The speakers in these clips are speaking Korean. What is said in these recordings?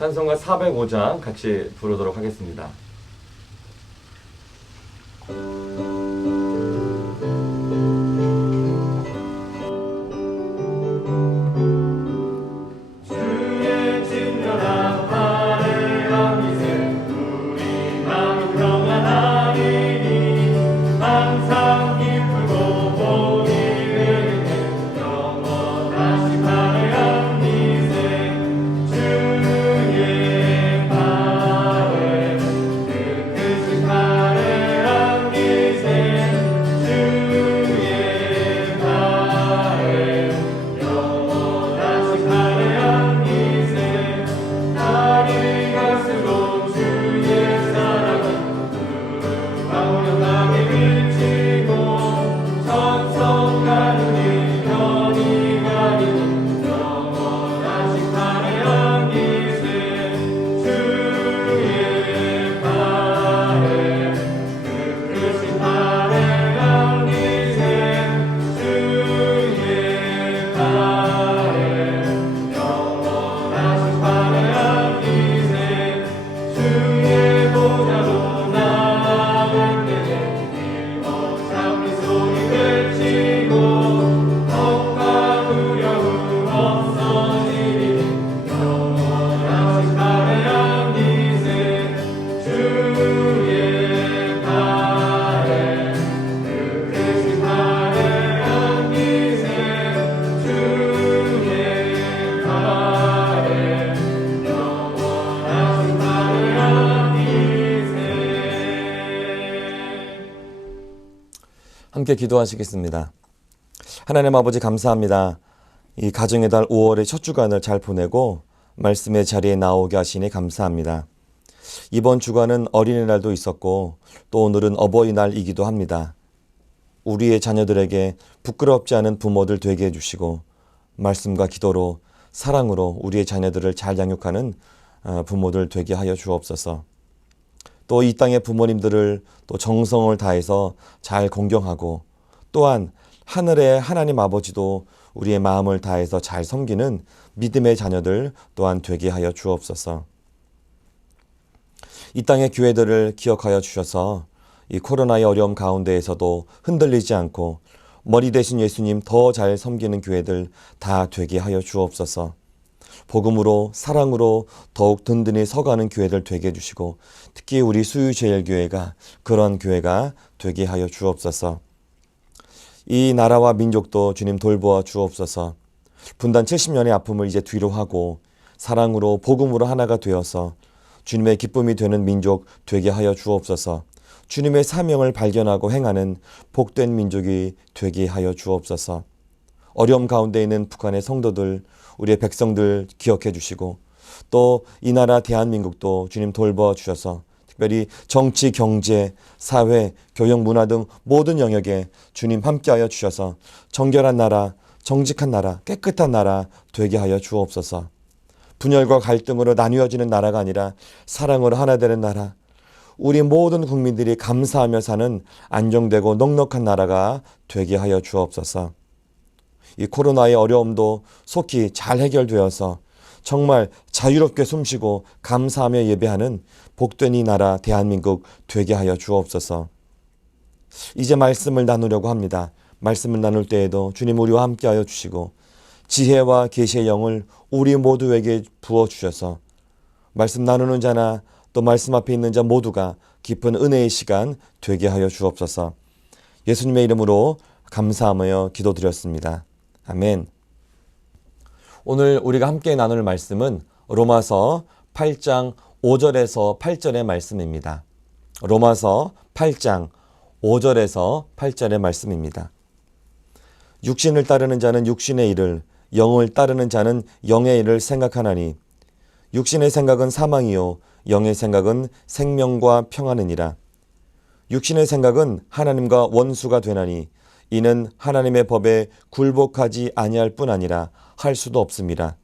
찬송가 405장 같이 부르도록 하겠습니다. 함께 기도하시겠습니다. 하나님 아버지 감사합니다. 이 가정의 달 5월의 첫 주간을 잘 보내고 말씀의 자리에 나오게 하시니 감사합니다. 이번 주간은 어린이날도 있었고 또 오늘은 어버이날이기도 합니다. 우리의 자녀들에게 부끄럽지 않은 부모들 되게 해주시고 말씀과 기도로 사랑으로 우리의 자녀들을 잘 양육하는 부모들 되게 하여 주옵소서. 또 이 땅의 부모님들을 또 정성을 다해서 잘 공경하고 또한 하늘의 하나님 아버지도 우리의 마음을 다해서 잘 섬기는 믿음의 자녀들 또한 되게 하여 주옵소서. 이 땅의 교회들을 기억하여 주셔서 이 코로나의 어려움 가운데에서도 흔들리지 않고 머리 대신 예수님 더 잘 섬기는 교회들 다 되게 하여 주옵소서. 복음으로 사랑으로 더욱 든든히 서가는 교회들 되게 해주시고 특히 우리 수유제일교회가 그런 교회가 되게 하여 주옵소서. 이 나라와 민족도 주님 돌보아 주옵소서. 분단 70년의 아픔을 이제 뒤로 하고 사랑으로 복음으로 하나가 되어서 주님의 기쁨이 되는 민족 되게 하여 주옵소서. 주님의 사명을 발견하고 행하는 복된 민족이 되게 하여 주옵소서. 어려움 가운데 있는 북한의 성도들, 우리의 백성들 기억해 주시고 또 이 나라 대한민국도 주님 돌보아 주셔서 특별히 정치, 경제, 사회, 교육, 문화 등 모든 영역에 주님 함께하여 주셔서 정결한 나라, 정직한 나라, 깨끗한 나라 되게 하여 주옵소서. 분열과 갈등으로 나뉘어지는 나라가 아니라 사랑으로 하나 되는 나라, 우리 모든 국민들이 감사하며 사는 안정되고 넉넉한 나라가 되게 하여 주옵소서. 이 코로나의 어려움도 속히 잘 해결되어서 정말 자유롭게 숨쉬고 감사하며 예배하는 복된 이 나라 대한민국 되게 하여 주옵소서. 이제 말씀을 나누려고 합니다. 말씀을 나눌 때에도 주님 우리와 함께하여 주시고 지혜와 계시의 영을 우리 모두에게 부어주셔서 말씀 나누는 자나 또 말씀 앞에 있는 자 모두가 깊은 은혜의 시간 되게 하여 주옵소서. 예수님의 이름으로 감사하며 기도드렸습니다. 아멘. 오늘 우리가 함께 나눌 말씀은 로마서 8장 5절에서 8절의 말씀입니다. 로마서 8장 5절에서 8절의 말씀입니다. 육신을 따르는 자는 육신의 일을, 영을 따르는 자는 영의 일을 생각하나니 육신의 생각은 사망이요 영의 생각은 생명과 평안이니라. 육신의 생각은 하나님과 원수가 되나니 이는 하나님의 법에 굴복하지 아니할 뿐 아니라 할 수도 없습니다.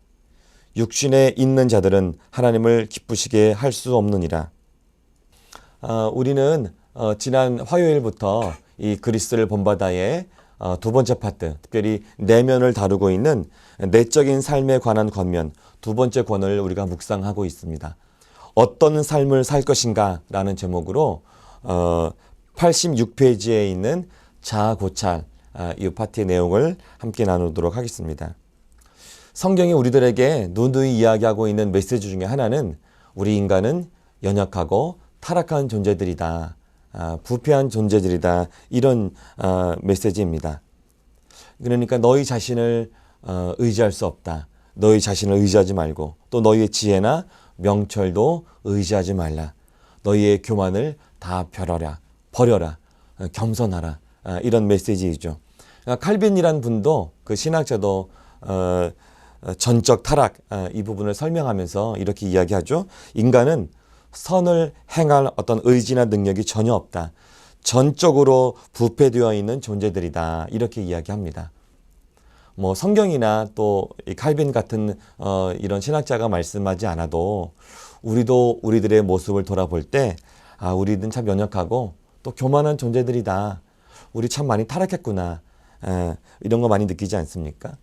육신에 있는 자들은 하나님을 기쁘시게 할 수 없느니라. 우리는 지난 화요일부터 이 그리스를 본바다에 두 번째 파트, 특별히 내면을 다루고 있는 내적인 삶에 관한 권면, 두 번째 권을 우리가 묵상하고 있습니다. 어떤 삶을 살 것인가 라는 제목으로 86페이지에 있는 자아 고찰, 이 파트의 내용을 함께 나누도록 하겠습니다. 성경이 우리들에게 누누이 이야기하고 있는 메시지 중에 하나는 우리 인간은 연약하고 타락한 존재들이다. 부패한 존재들이다. 이런 메시지입니다. 그러니까 너희 자신을 의지할 수 없다. 너희 자신을 의지하지 말고 또 너희의 지혜나 명철도 의지하지 말라. 너희의 교만을 다 버려라. 겸손하라. 이런 메시지이죠. 칼빈이란 분도 그 신학자도 전적 타락 이 부분을 설명하면서 이렇게 이야기하죠. 인간은 선을 행할 어떤 의지나 능력이 전혀 없다. 전적으로 부패되어 있는 존재들이다. 이렇게 이야기합니다. 뭐 성경이나 또 칼빈 같은 이런 신학자가 말씀하지 않아도 우리도 우리들의 모습을 돌아볼 때 우리는 참 연약하고 또 교만한 존재들이다. 우리 참 많이 타락했구나. 이런 거 많이 느끼지 않습니까?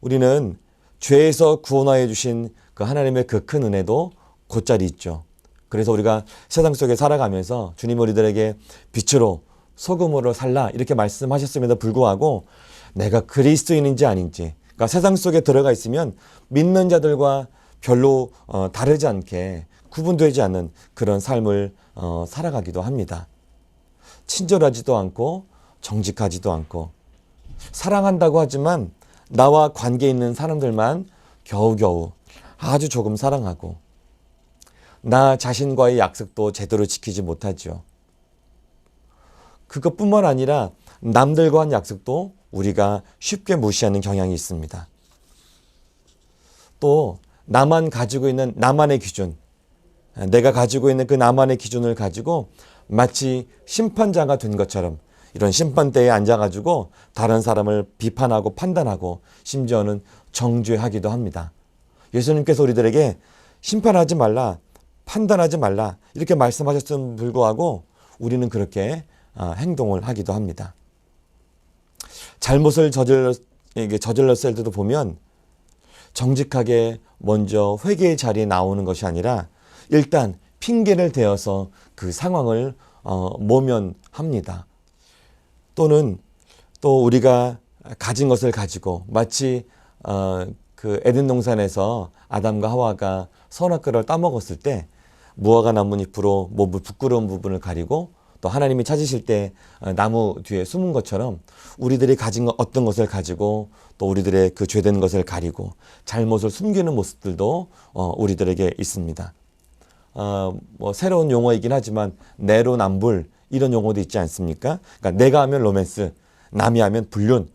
우리는 죄에서 구원하여 주신 그 하나님의 그 큰 은혜도 곧자리 있죠. 그래서 우리가 세상 속에 살아가면서 주님 우리들에게 빛으로 소금으로 살라 이렇게 말씀하셨음에도 불구하고 내가 그리스도인인지 아닌지, 그러니까 세상 속에 들어가 있으면 믿는 자들과 별로 다르지 않게 구분되지 않는 그런 삶을 살아가기도 합니다. 친절하지도 않고 정직하지도 않고 사랑한다고 하지만 나와 관계 있는 사람들만 겨우겨우 아주 조금 사랑하고 나 자신과의 약속도 제대로 지키지 못하죠. 그것뿐만 아니라 남들과 한 약속도 우리가 쉽게 무시하는 경향이 있습니다. 또 나만 가지고 있는 나만의 기준, 내가 가지고 있는 그 나만의 기준을 가지고 마치 심판자가 된 것처럼 이런 심판대에 앉아가지고 다른 사람을 비판하고 판단하고 심지어는 정죄하기도 합니다. 예수님께서 우리들에게 심판하지 말라, 판단하지 말라 이렇게 말씀하셨음에도 불구하고 우리는 그렇게 행동을 하기도 합니다. 잘못을 저질렀을 때도 보면 정직하게 먼저 회개의 자리에 나오는 것이 아니라 일단 핑계를 대어서 그 상황을 모면합니다. 또는 또 우리가 가진 것을 가지고 마치 그 에덴 동산에서 아담과 하와가 선악과를 따먹었을 때 무화과 나뭇잎으로 몸을 부끄러운 부분을 가리고 또 하나님이 찾으실 때 나무 뒤에 숨은 것처럼 우리들이 가진 어떤 것을 가지고 또 우리들의 그 죄된 것을 가리고 잘못을 숨기는 모습들도 우리들에게 있습니다. 뭐 새로운 용어이긴 하지만 내로남불 이런 용어도 있지 않습니까? 그러니까 내가 하면 로맨스, 남이 하면 불륜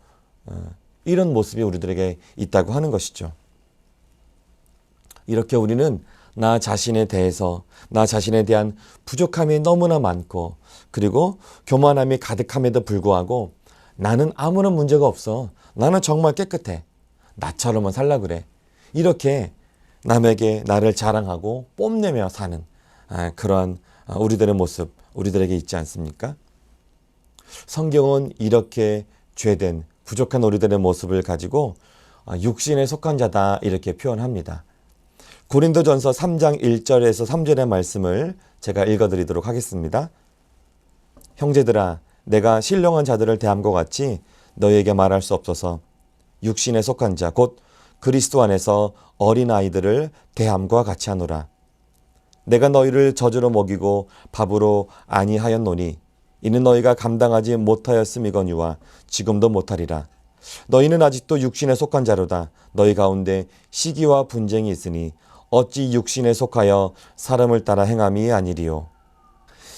이런 모습이 우리들에게 있다고 하는 것이죠. 이렇게 우리는 나 자신에 대해서 나 자신에 대한 부족함이 너무나 많고 그리고 교만함이 가득함에도 불구하고 나는 아무런 문제가 없어. 나는 정말 깨끗해. 나처럼만 살라 그래. 이렇게 남에게 나를 자랑하고 뽐내며 사는 그러한 우리들의 모습 우리들에게 있지 않습니까? 성경은 이렇게 죄된 부족한 우리들의 모습을 가지고 육신에 속한 자다 이렇게 표현합니다. 고린도전서 3장 1절에서 3절의 말씀을 제가 읽어드리도록 하겠습니다. 형제들아 내가 신령한 자들을 대함과 같이 너희에게 말할 수 없어서 육신에 속한 자 곧 그리스도 안에서 어린아이들을 대함과 같이 하노라. 내가 너희를 젖으로 먹이고 밥으로 아니하였노니 이는 너희가 감당하지 못하였음이거니와 지금도 못하리라. 너희는 아직도 육신에 속한 자로다. 너희 가운데 시기와 분쟁이 있으니 어찌 육신에 속하여 사람을 따라 행함이 아니리요.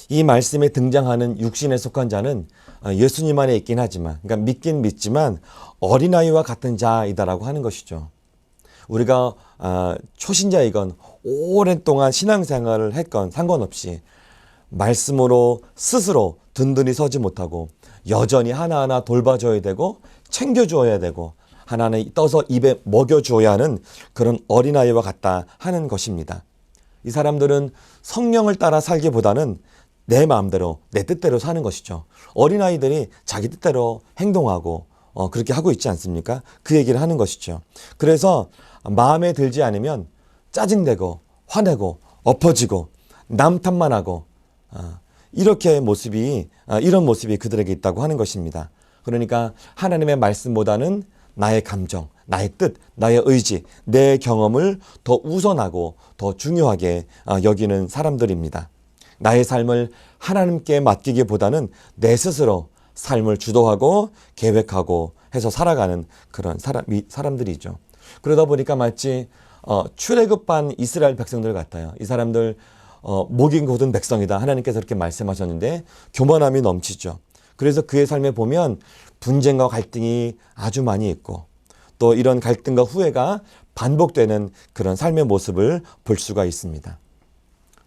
이 말씀에 등장하는 육신에 속한 자는 예수님 안에 있긴 하지만 그러니까 믿긴 믿지만 어린아이와 같은 자이다라고 하는 것이죠. 우리가 초신자이건 오랫동안 신앙생활을 했건 상관없이 말씀으로 스스로 든든히 서지 못하고 여전히 하나하나 돌봐줘야 되고 챙겨줘야 되고 하나하나 떠서 입에 먹여줘야 하는 그런 어린아이와 같다 하는 것입니다. 이 사람들은 성령을 따라 살기보다는 내 마음대로 내 뜻대로 사는 것이죠. 어린아이들이 자기 뜻대로 행동하고 그렇게 하고 있지 않습니까? 그 얘기를 하는 것이죠. 그래서 마음에 들지 않으면 짜증내고 화내고 엎어지고 남 탓만 하고 이런 모습이 그들에게 있다고 하는 것입니다. 그러니까 하나님의 말씀보다는 나의 감정, 나의 뜻, 나의 의지, 내 경험을 더 우선하고 더 중요하게 여기는 사람들입니다. 나의 삶을 하나님께 맡기기보다는 내 스스로 삶을 주도하고 계획하고 해서 살아가는 그런 사람들이죠. 그러다 보니까 마치 출애굽한 이스라엘 백성들 같아요. 이 사람들 목이 곧은 백성이다. 하나님께서 그렇게 말씀하셨는데 교만함이 넘치죠. 그래서 그의 삶에 보면 분쟁과 갈등이 아주 많이 있고 또 이런 갈등과 후회가 반복되는 그런 삶의 모습을 볼 수가 있습니다.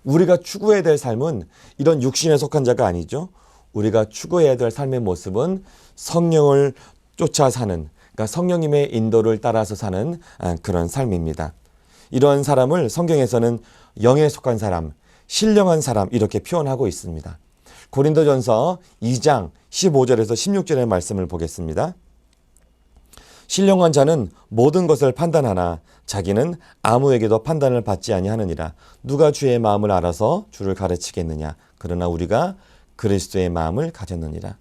우리가 추구해야 될 삶은 이런 육신에 속한 자가 아니죠. 우리가 추구해야 될 삶의 모습은 성령을 쫓아 사는, 그러니까 성령님의 인도를 따라서 사는 그런 삶입니다. 이런 사람을 성경에서는 영에 속한 사람, 신령한 사람 이렇게 표현하고 있습니다. 고린도전서 2장 15절에서 16절의 말씀을 보겠습니다. 신령한 자는 모든 것을 판단하나 자기는 아무에게도 판단을 받지 아니하느니라. 누가 주의 마음을 알아서 주를 가르치겠느냐. 그러나 우리가 그리스도의 마음을 가졌느니라.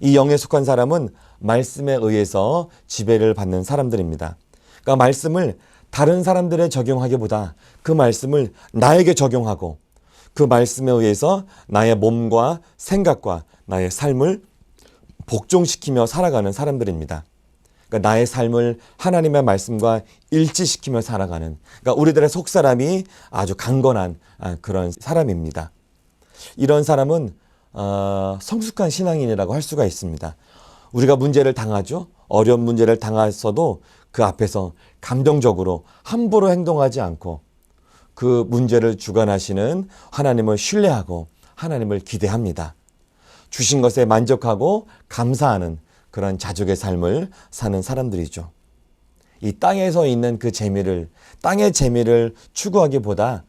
이 영에 속한 사람은 말씀에 의해서 지배를 받는 사람들입니다. 그러니까 말씀을 다른 사람들에 적용하기보다 그 말씀을 나에게 적용하고 그 말씀에 의해서 나의 몸과 생각과 나의 삶을 복종시키며 살아가는 사람들입니다. 그러니까 나의 삶을 하나님의 말씀과 일치시키며 살아가는, 그러니까 우리들의 속사람이 아주 강건한 그런 사람입니다. 이런 사람은 성숙한 신앙인이라고 할 수가 있습니다. 우리가 문제를 당하죠. 어려운 문제를 당했어도 그 앞에서 감정적으로 함부로 행동하지 않고 그 문제를 주관하시는 하나님을 신뢰하고 하나님을 기대합니다. 주신 것에 만족하고 감사하는 그런 자족의 삶을 사는 사람들이죠. 이 땅에서 있는 그 재미를, 땅의 재미를 추구하기보다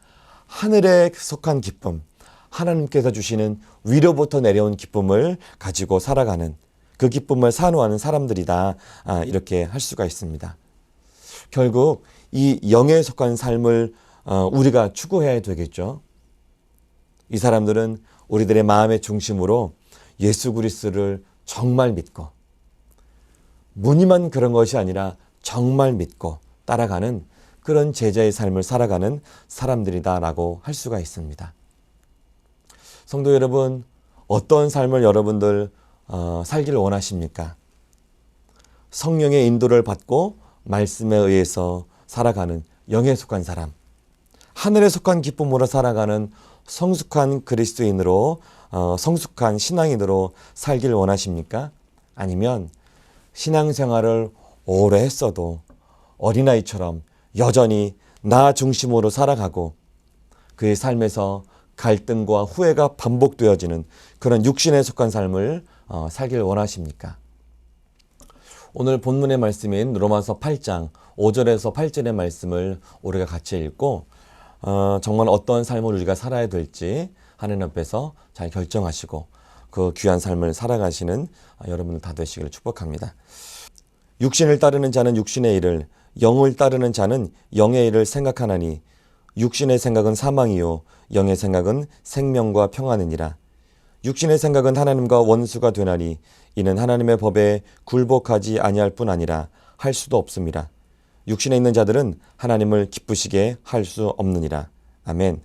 하늘에 속한 기쁨, 하나님께서 주시는 위로부터 내려온 기쁨을 가지고 살아가는, 그 기쁨을 산호하는 사람들이다. 이렇게 할 수가 있습니다. 결국 이 영에 속한 삶을 우리가 추구해야 되겠죠. 이 사람들은 우리들의 마음의 중심으로 예수 그리스도를 정말 믿고 무늬만 그런 것이 아니라 정말 믿고 따라가는 그런 제자의 삶을 살아가는 사람들이다라고 할 수가 있습니다. 성도 여러분, 어떤 삶을 여러분들 살기를 원하십니까? 성령의 인도를 받고 말씀에 의해서 살아가는 영에 속한 사람, 하늘에 속한 기쁨으로 살아가는 성숙한 그리스도인으로 성숙한 신앙인으로 살기를 원하십니까? 아니면 신앙생활을 오래 했어도 어린아이처럼 여전히 나 중심으로 살아가고 그의 삶에서 갈등과 후회가 반복되어지는 그런 육신에 속한 삶을 살기를 원하십니까? 오늘 본문의 말씀인 로마서 8장 5절에서 8절의 말씀을 우리가 같이 읽고 정말 어떤 삶을 우리가 살아야 될지 하나님 앞에서 잘 결정하시고 그 귀한 삶을 살아가시는 여러분들 다 되시기를 축복합니다. 육신을 따르는 자는 육신의 일을, 영을 따르는 자는 영의 일을 생각하나니 육신의 생각은 사망이요 영의 생각은 생명과 평안이니라. 육신의 생각은 하나님과 원수가 되나니 이는 하나님의 법에 굴복하지 아니할 뿐 아니라 할 수도 없습니다. 육신에 있는 자들은 하나님을 기쁘시게 할 수 없느니라. 아멘.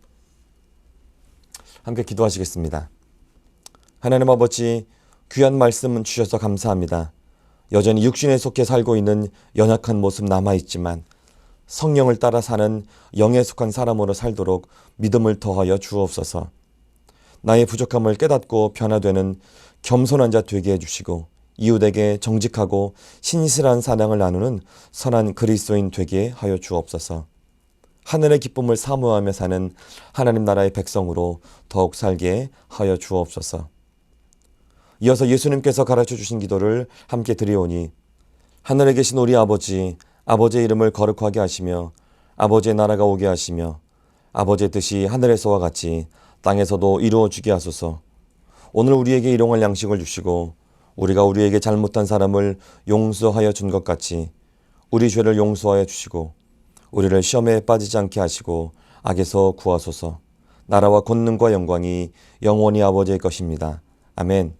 함께 기도하시겠습니다. 하나님 아버지, 귀한 말씀 주셔서 감사합니다. 여전히 육신에 속해 살고 있는 연약한 모습 남아있지만 성령을 따라 사는 영에 속한 사람으로 살도록 믿음을 더하여 주옵소서. 나의 부족함을 깨닫고 변화되는 겸손한 자 되게 해주시고 이웃에게 정직하고 신실한 사랑을 나누는 선한 그리스도인 되게 하여 주옵소서. 하늘의 기쁨을 사모하며 사는 하나님 나라의 백성으로 더욱 살게 하여 주옵소서. 이어서 예수님께서 가르쳐 주신 기도를 함께 드리오니 하늘에 계신 우리 아버지, 아버지의 이름을 거룩하게 하시며 아버지의 나라가 오게 하시며 아버지의 뜻이 하늘에서와 같이 땅에서도 이루어 주게 하소서. 오늘 우리에게 일용할 양식을 주시고 우리가 우리에게 잘못한 사람을 용서하여 준 것 같이 우리 죄를 용서하여 주시고 우리를 시험에 빠지지 않게 하시고 악에서 구하소서. 나라와 권능과 영광이 영원히 아버지의 것입니다. 아멘.